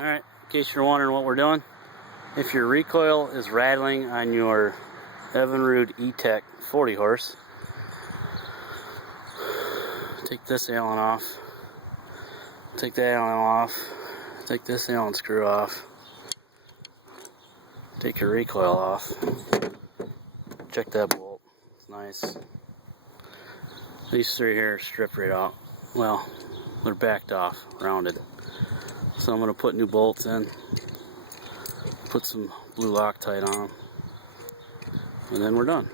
Alright, in case you're wondering what we're doing, if your recoil is rattling on your Evinrude e-tec 40 horse, take this Allen off, take that Allen off, take this Allen screw off, take your recoil off, check that bolt, it's nice. These three here are stripped right out. Well, they're backed off, rounded. So I'm going to put new bolts in, put some blue Loctite on them, and then we're done.